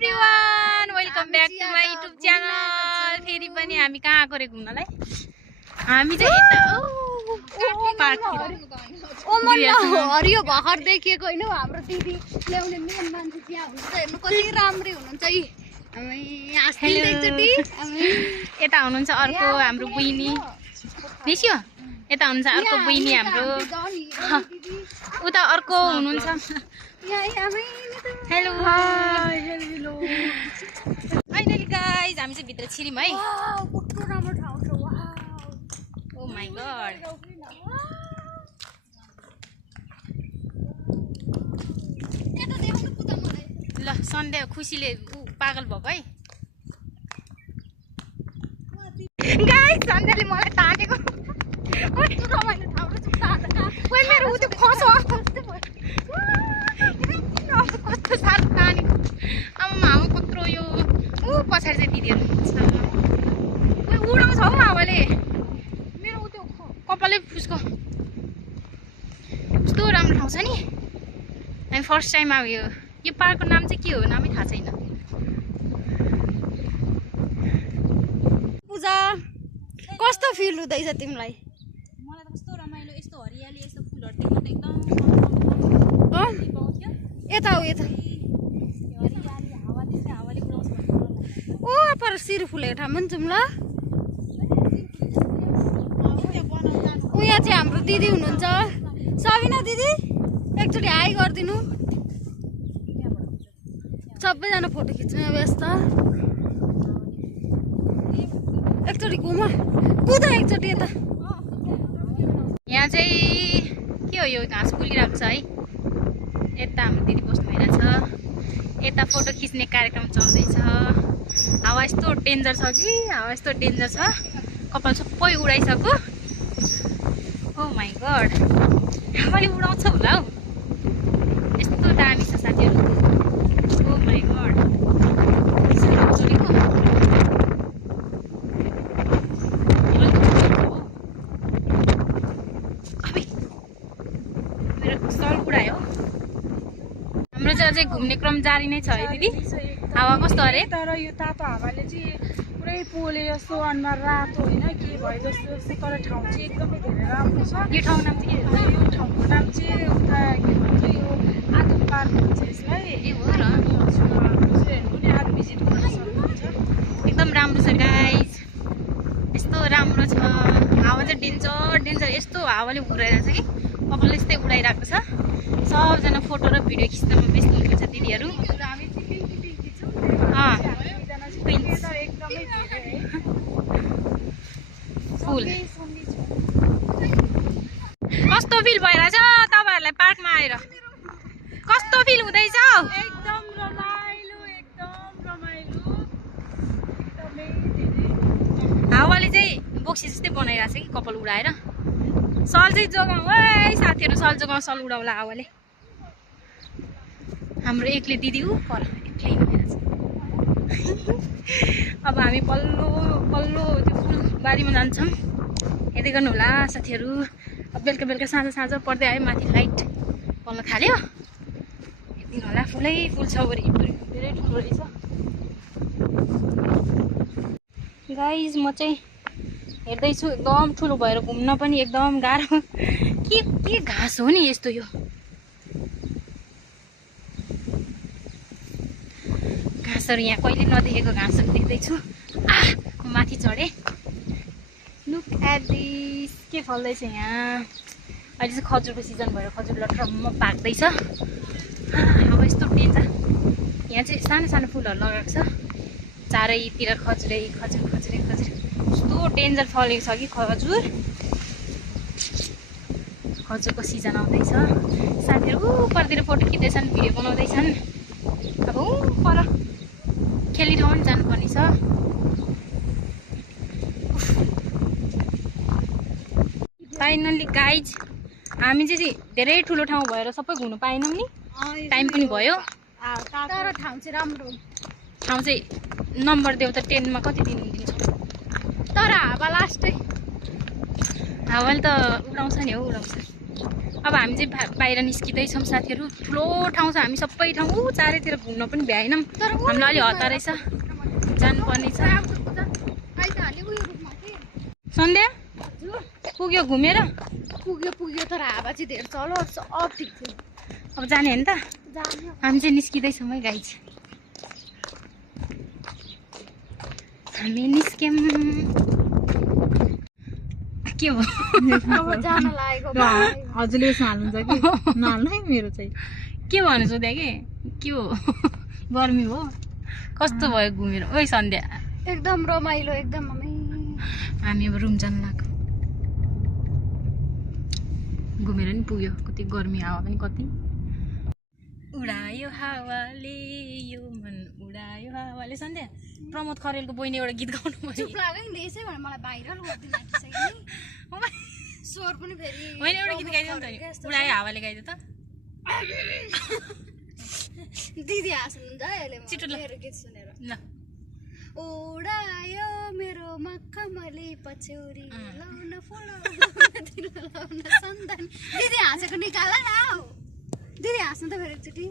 Everyone welcome back to my YouTube channel. फेरि पनि हामी कहाँ गरे घुम्नलाई? हामी चाहिँ हरियो भर्खर देखिएको होइन हाम्रो दिदी ल्याउने मेन मान्छे त्यहाँ हुन्छ हेर्नु कति राम्रै हुनुहुन्छ यता हुनुहुन्छ अर्को हाम्रो बहिनी देख्यो, यता हुनुहुन्छ अर्को बहिनी हाम्रो, उता अर्को हुनुहुन्छ। हेलो हेलो फाइनली गाइज हामी चाहिँ भित्र छिर्यौँ है। कस्तो राम्रो ठाउँ छ। ओ माई गॉड ल सन्ध्या खुसीले पागल भएको है गाइज। सन्ध्याले मलाई तानेको कस्तो रमाइलो ठाउँ रहेछ। मेरो उ त्यो खसो कस्तो साह्रो तानेको। अब हावा कत्रो यो ऊ पछाडि चाहिँ दिदीहरू उडाउँछ हौ हावाले। मेरो उ त्यो कपालै फुस्को। कस्तो राम्रो ठाउँ छ नि। हामी फर्स्ट टाइम आयो। यो पार्कको नाम चाहिँ के हो नामै थाहा छैन। पूजा कस्तो फिल हुँदैछ तिमीलाई? मलाई त कस्तो रमाइलो, यस्तो हरियाली यस्तो फुलहरू देख्न त एकदम यता हो यता हरियाली हावा त्यस्तै हावाले उडाउँछ। ओ पर सिर फुलेको ठाउँमा नि जाउँ ल। उहाँ चाहिँ हाम्रो दिदी हुनुहुन्छ सबिना दिदी, एकचोटि हाई गरिदिनु। सबैजना फोटो खिच्नु व्यस्त। एकचोटि घुम कुद एकचोटि यता। यहाँ चाहिँ के हो यो घाँस फुलिरहेको छ है। यता हाम्रो दिदी बस्नु भइरहेछ, यता फोटो खिच्ने कार्यक्रम चल्दैछ। हावा यस्तो डेन्जर छ कि हावा यस्तो डेन्जर छ, कपाल सबै उडाइसक्यो। ओ माई गड हावाले उडाउँछ होला हौ, यस्तो दामी छ साथीहरू। ओ माई गड मेरो सल उडायो। हाम्रो चाहिँ अझै घुम्ने क्रम जारी नै छ है दिदी। हावा कस्तो अरे? तर यो तातो हावाले चाहिँ पुरै पोले जस्तो अनुहार रातो होइन के भयो जस्तो तर ठाउँ चाहिँ एकदमै धेरै राम्रो छ। यो ठाउँ नाम चाहिँ के हो? यो ठाउँको नाम चाहिँ उता के भन्छ यो आदम पार्क भन्छ यसलाई। ए हो र, हेर्नु नि आज भिजिट गर्न सक्नुहुन्छ। एकदम राम्रो छ गाइज, यस्तो राम्रो छ। हावा चाहिँ डेन्जर डेन्जर यस्तो हावाले उडाइरहेको छ कि कपाल यस्तै उडाइरहेको छ। सबजना फोटो र भिडियो खिच्नमा व्यस्त हुनुहुन्छ दिदीहरू। हामी चाहिँ पिङ्की छौँ। दुईजना चाहिँ एकदमै धेरै है फुल। कस्तो फिल भइरहेछ तपाईँहरूलाई पार्कमा आएर? कस्तो फिल हुँदैछ? एकदम रमाइलो एकदमै धेरै। हावाले चाहिँ बोक्सी जस्तै बनाइरहेछ कि कपाल उडाएर। सल चाहिँ जोगाउँ है साथीहरू, सल जोगाउँ, सल उडाउला हावाले। हाम्रो एक्लै दिदी ऊ पर एक्लै हुँदैछ। अब हामी पल्लो पल्लो त्यो फुलबारीमा जान्छौँ। हेर्दै गर्नु होला साथीहरू। अब बेलुका बेलुका साँझ साँझ पर्दै आयो, माथि लाइट बल्न थाल्यो। हेरिदिनु होला फुलै फुल छ वरि, धेरै ठुलो रहेछ गाइज। म चाहिँ हेर्दैछु एकदम ठुलो भएर घुम्न पनि एकदम गाह्रो। के घाँस हो नि यस्तो? यो घाँसहरू यहाँ कहिले नदेखेको घाँसहरू देख्दैछु। माथि चढेँ। लुक एट दिस, के फल्दैछ यहाँ? अहिले चाहिँ खजुरको सिजन भएर खजुर लट्रम्म पाक्दैछ। हावा यस्तो डेन्जर। यहाँ चाहिँ सानो सानो फुलहरू लगाएको छ चारैतिर, खजुरै खजुर खजुरै खजुर। यस्तो डेन्जर फलेको छ कि खजुर। खजुरको सिजन आउँदैछ। साथीहरू परतिर फोटो खिच्दैछन्, भिडियो बनाउँदैछन्। अब पर खेल्ने ठाउँ पनि जानुपर्ने छ। फाइनल्ली गाइज हामी चाहिँ धेरै ठुलो ठाउँ भएर सबै घुम्नु पाएनौँ नि, टाइम पनि भयो। तर ठाउँ चाहिँ राम्रो। ठाउँ चाहिँ नम्बर देऊ त 10 मा कति दिन्छ? तर हावा लास्टै हावाले त उडाउँछ नि हौ, उडाउँछ। अब हामी चाहिँ बाहिर निस्किँदैछौँ साथीहरू। ठुलो ठाउँ छ, हामी सबै ठाउँ चारैतिर घुम्न पनि भ्याएनौँ। हामीलाई अलि हतार रहेछ, जानुपर्ने छ। सन्ध्या पुग्यो घुमेर? पुग्यो तर हावा चाहिँ धेरै चल्यो। सब ठिक थियो, अब जाने हो नि त। हामी चाहिँ निस्किँदैछौँ है गाइज। हामी निस्क्यौँ। के हो जान लागेको हजुरले यसमा हाल्नुहुन्छ कि नहाल्नु है? मेरो चाहिँ के भन्नु सोध्या के हो? गर्मी हो? कस्तो भयो घुमेर? ओइ सन्ध्या एकदम रमाइलो, एकदम हामी अब रुम जान लाग्यो। घुमेर नि पुग्यो। कति गर्मी, हावा पनि कति। उडायो हावाले यो मन उडायो हावाले। सन्ध्या प्रमोद खरेलको बहिनी एउटा गीत गाउनु पर्यो। चुप लाग्यो नि त्यसै भने मलाई भाइरल गरिदिनु आँटिसक्यो नि। स्वर पनि फेरि होइन, एउटा गीत गाइदियो नि त। उडायो हावाले गाइदियो त। दिदी हाँस्नुहुन्छ है अहिले छिटो ल। मेरो गीत सुनेर। ल उडायो मेरो मखमली पछौरी लाउन फुलाउन सन्तान। दिदी हाँसेको निकाल न हौ। दिदी हाँस्नु त फेरि एकचोटि।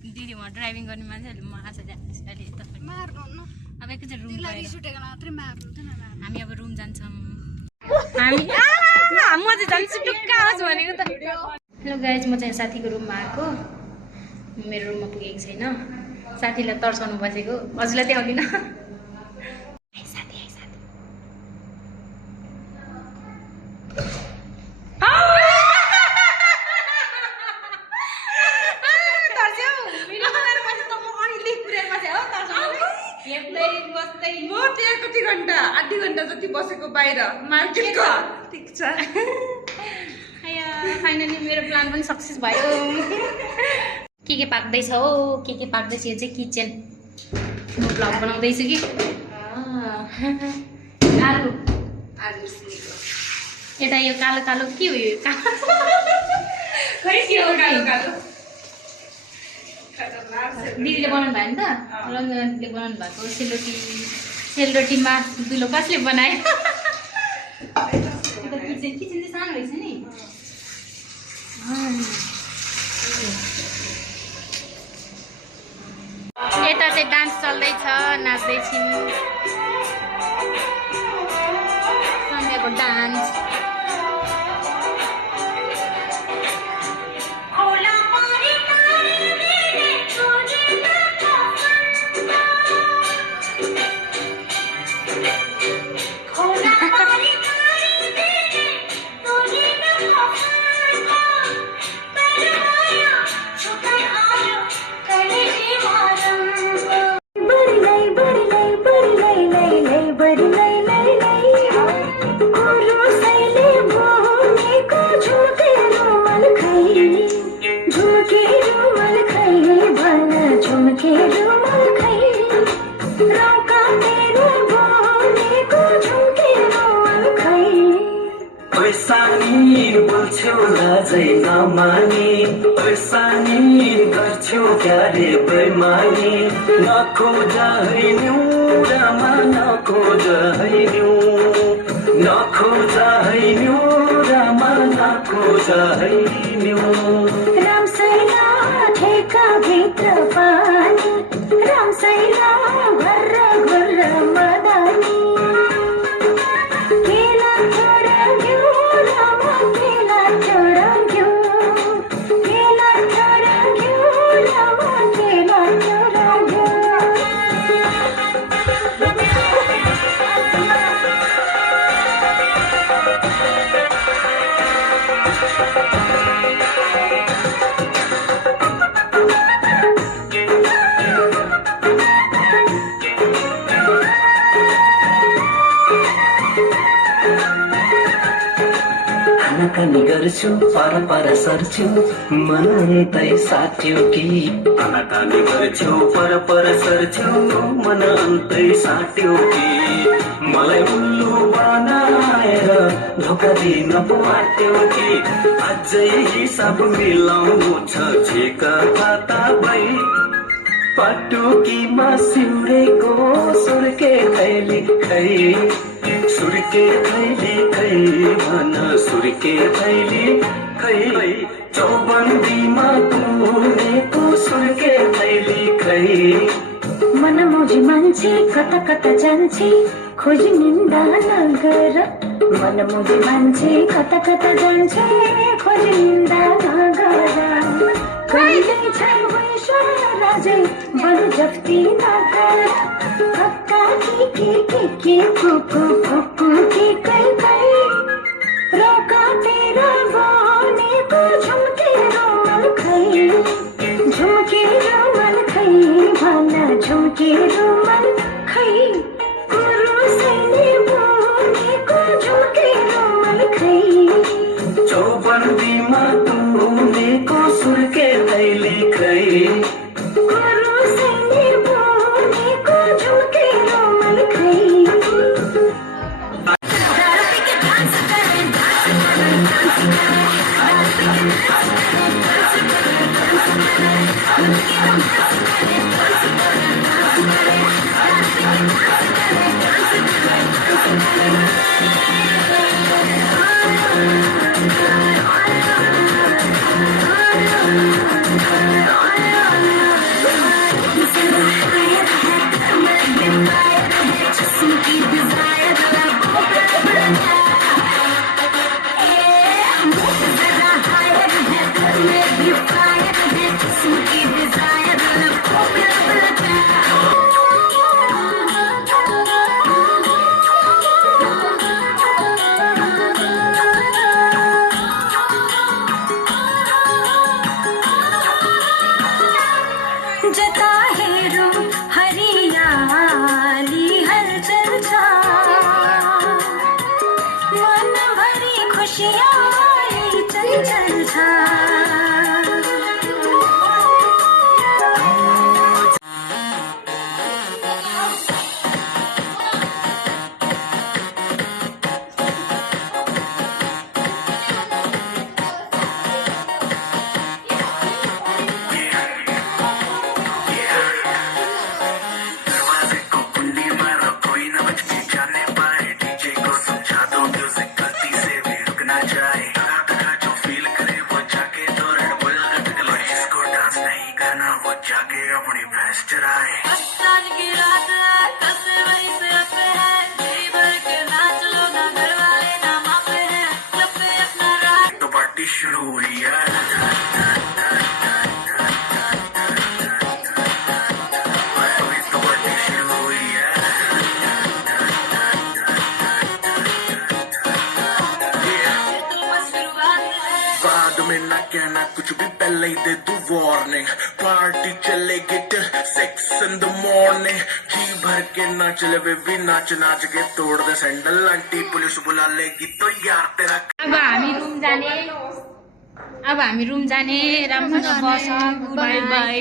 दिदी म ड्राइभिङ गर्ने मान्छेहरूले म हाँस अहिले मार्नु न। अब एकैचोटि रुम तिमीलाई रिस उठेको मात्रै मार्नु त न। हामी अब रुम जान्छौँ। हामी म चाहिँ जान्छु टुक्का आवाज भनेको त। हेलो गाइज, म चाहिँ साथीको रुममा आएको। मेरो रुममा पुगेको छैन। साथीलाई तर्साउनु बसेको। हजुरलाई देखाउँदिनँ। साथी म त्यहाँ कति घन्टा, आधी घन्टा जति बसेको बाहिर मार्केटको। ठिक छ। फाइनली मेरो प्लान पनि सक्सेस भयो। के पाक्दैछ हो? के पाक्दैछ? यो चाहिँ किचन। म भ्लग बनाउँदैछु कि। आलु यता यो कालो कालो के हो? यो खै के हो? कालो दिदीले बनाउनु भयो नि त। रञ्जना दिदीले बनाउनु भएको सेलरोटीमा दुलो कसले बनायो? किचन चाहिँ सानो रहेछ नि। यता चाहिँ डान्स चल्दैछ, नाच्दैछौँ। सन्ध्याको डान्स। आनाकानी गर्छु पर सर्छु मनन्तै साट्यो कि आनाकानी गर्छु पर सर्छु मनन्तै साट्यो कि मलाई उल्लु बनाएर धोका दिन पाट्यो कि अझै हिसाब मिलाउनु छ छेका खाता भई पटुकीमा सिउरेको सुर्के खैली खै सुर्के थैली खै भन सुर्के थैली खै चौबन्दीमा पुनेको सुर्के थैली खै मनमोजी मान्छे कता कता जान्छे खोज निन्दा नगर मनमोजी मान्छे कता कता जान्छे खोज निन्दा नगर कहिल्यै छैन राजै बरु जफ्ती नगर कक्का के कुकु कुकु के कै कै रोका तेरा बनेको झुम्के रुमाल खै झुम्के रुमाल खै भन झुम्के रुमाल खै कुरुसैले बनेको झुम्के रुमाल खै चौबन्दीमा पुनेको सुर्के थैली खै कुरुसैले बनेको झुम्के रुमाल खै जता हेरौँ हरियाली हलचल छ मनभरि खुसियाली चञ्चल छ शुरू हुई है ना कहना कुछ भी पहले ही दे दू वार्निंग पार्टी चलेगी till 6 in the morning जी भर के नाच ले बेबी नाच नाच के तोड़ दे सैंडल आंटी पुलिस बुला लेगी तो यार तेरा अब हामी रुम जाने राम्रोसँग बस बाई बाई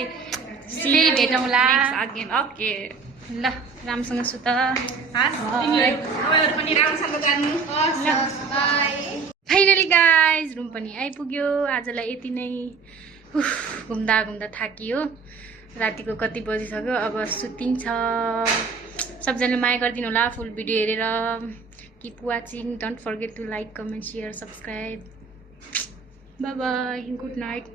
फेरि भेटौँला अगेन ओके ल राम्रोसँग सुत तपाईँहरू पनि राम्रोसँग जानु फाइनली गाइज रुम पनि आइपुग्यो आजलाई यति नै घुम्दा घुम्दा थाकियो रातिको कति बजिसक्यो अब सुतिन्छ सबजनाले माया गरिदिनु होला फुल भिडियो हेरेर keep watching don't forget to like comment share subscribe bye bye good night